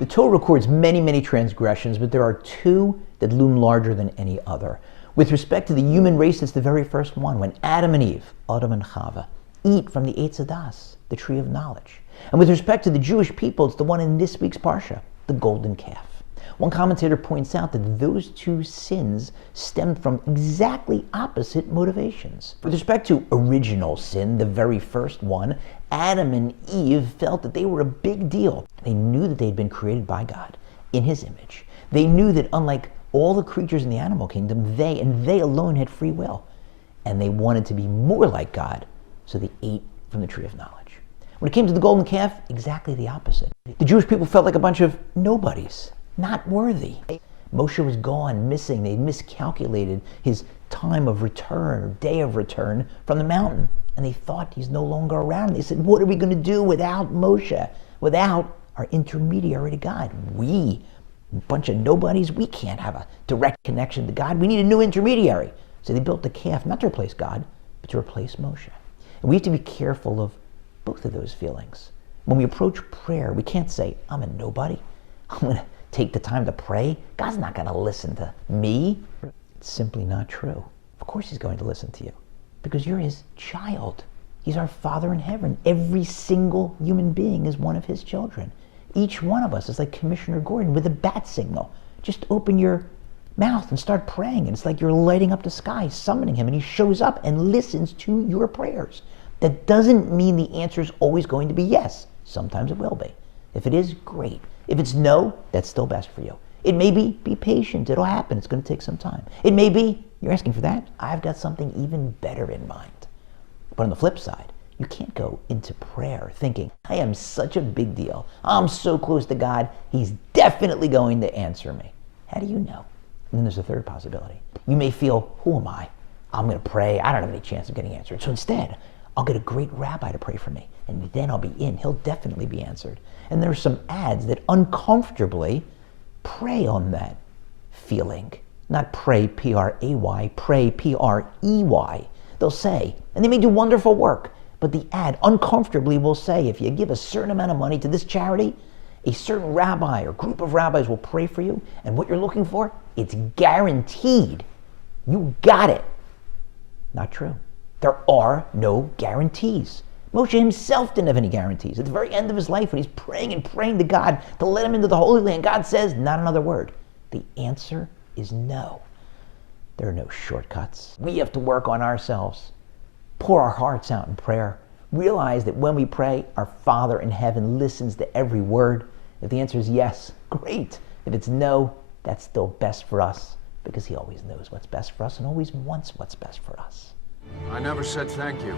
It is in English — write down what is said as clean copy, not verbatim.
The Torah records many, many transgressions, but there are two that loom larger than any other. With respect to the human race, it's the very first one, when Adam and Eve, Adam and Chava, eat from the Eitz Hadas, the tree of knowledge. And with respect to the Jewish people, it's the one in this week's Parsha, the golden calf. One commentator points out that those two sins stemmed from exactly opposite motivations. With respect to original sin, the very first one, Adam and Eve felt that they were a big deal. They knew that they had been created by God in His image. They knew that unlike all the creatures in the animal kingdom, they alone had free will. And they wanted to be more like God, so they ate from the tree of knowledge. When it came to the golden calf, exactly the opposite. The Jewish people felt like a bunch of nobodies, not worthy. Moshe was gone, missing. They miscalculated his time of return, or day of return from the mountain. And they thought he's no longer around. They said, what are we going to do without Moshe, without our intermediary to God? We, a bunch of nobodies, we can't have a direct connection to God. We need a new intermediary. So they built the calf, not to replace God, but to replace Moshe. And we have to be careful of both of those feelings. When we approach prayer, we can't say, I'm a nobody. I'm going to take the time to pray. God's not going to listen to me. It's simply not true. Of course He's going to listen to you, because you're His child. He's our Father in heaven. Every single human being is one of His children. Each one of us is like Commissioner Gordon with a bat signal. Just open your mouth and start praying, and it's like you're lighting up the sky, summoning Him, and He shows up and listens to your prayers. That doesn't mean the answer is always going to be yes. Sometimes it will be. If it is, great. If it's no, that's still best for you. It may be patient. It'll happen. It's going to take some time. It may be, you're asking for that, I've got something even better in mind. But on the flip side, you can't go into prayer thinking, I am such a big deal. I'm so close to God. He's definitely going to answer me. How do you know? And then there's a third possibility. You may feel, who am I? I'm going to pray. I don't have any chance of getting answered. So instead, I'll get a great rabbi to pray for me, and then I'll be in. He'll definitely be answered. And there are some ads that uncomfortably prey on that feeling. Not pray, P-R-A-Y, pray, P-R-E-Y. They'll say, and they may do wonderful work, but the ad uncomfortably will say, if you give a certain amount of money to this charity, a certain rabbi or group of rabbis will pray for you, and what you're looking for, it's guaranteed. You got it. Not true. There are no guarantees. Moshe himself didn't have any guarantees. At the very end of his life, when he's praying and praying to God to let him into the Holy Land, God says, not another word. The answer is no. There are no shortcuts. We have to work on ourselves. Pour our hearts out in prayer. Realize that when we pray, our Father in heaven listens to every word. If the answer is yes, great. If it's no, that's still best for us, because He always knows what's best for us and always wants what's best for us. I never said thank you.